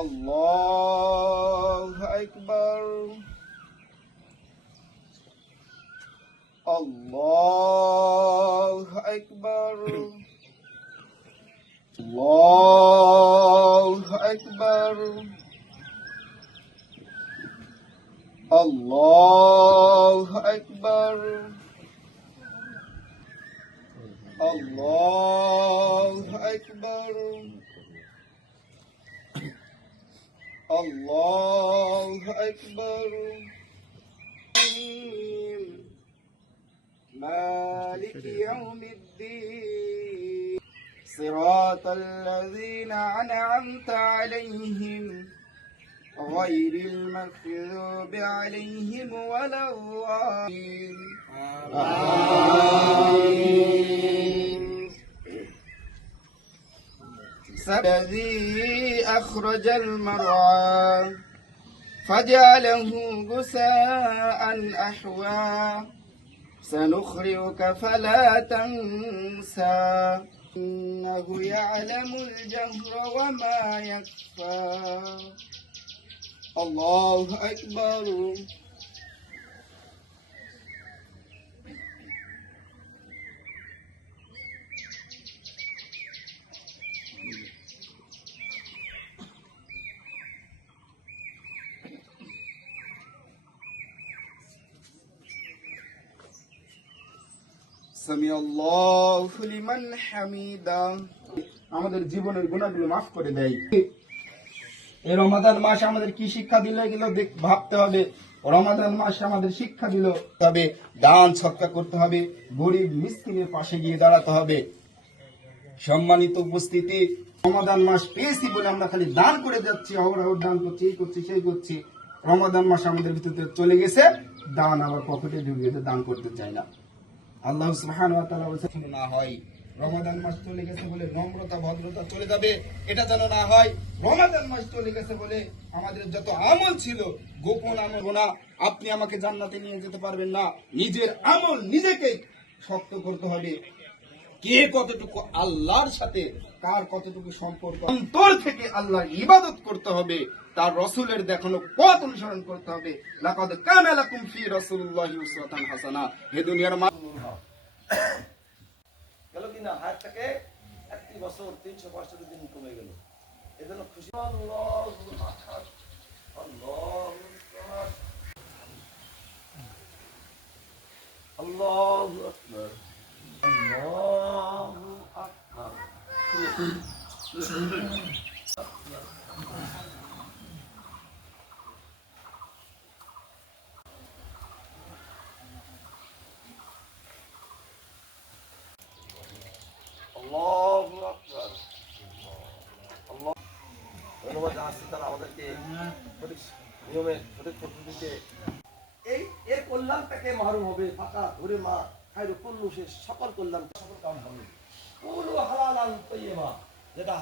আল্লাহু আকবার আল্লাহু আকবার আল্লাহু আকবার আল্লাহু আকবার আল্লাহু আকবার আল্লাহু আকবার مالك يوم الدين صراط الذين أنعمت عليهم غير المغضوب عليهم ولا الضالين آمين الذي أخرج المرعى فجعله غثاء أحوى سنخرجك فلا تنسى إنه يعلم الجهر وما يخفى الله أكبر سمع الله لمن حميدا আমাদের জীবনের গুনাহগুলো maaf করে দেয়। এই রমাদান মাস আমাদের কি শিক্ষা দিল এগুলো ভাবতে হবে। রমাদান মাস আমাদের শিক্ষা দিল তবে দান সদকা করতে হবে, গরিব মিসকিনের পাশে গিয়ে দাঁড়াতে হবে। সম্মানিত উপস্থিতি, রমাদান মাস পেয়েছি বলে আমরা খালি দান করে যাচ্ছি, অহরহ দান করছি, এই করছি সেই করছি। রমাদান মাস আমাদের ভিতরে চলে গেছে, দান আবার পকেটে ঢুকে গেছে, দান করতে চাই না। আল্লাহ সুবহানাহু ওয়া তাআলা বলেছেন না হয় রমাদান মাস চলে গেছে বলে নম্রতা ভদ্রতা চলে যাবে, এটা যেন না হয়। রমাদান মাস চলে গেছে বলে আমাদের যত আমল ছিল গোপন আমল না, আপনি আমাকে জান্নাতে নিয়ে যেতে পারবেন না। নিজের আমল নিজেকে শক্ত করতে হবে। কে কতটুকু আল্লাহর সাথে কার কতটুকু সম্পর্ক, অন্তর থেকে আল্লাহর ইবাদত করতে হবে, তার রাসূলের দেখানো পথ অনুসরণ করতে হবে। লাকাদ কানা লাকুম ফি রাসূলিল্লাহি উসওয়াতুন হাসানাহ। হে দুনিয়ার গেল কিনা হাত থেকে 1 বছর 365 দিন কমে গেল। এজন্য খুশি আল্লাহু আকবার আল্লাহু আকবার আল্লাহু আকবার আল্লাহু আকবার আল্লাহু আকবার আল্লাহ। ধন্যবাদ জানাচ্ছি তারা আমাদেরকে সঠিক নিয়মে সঠিক পদ্ধতিতে এর কল্যাণ থেকে মাহরুম হবে। ফাঁকা ধরে মা খায়রু কুল্লু, সে সকল কল্যাণ সকল কাম হবে। কুলু হালালান তাইয়্যিবা, যেটা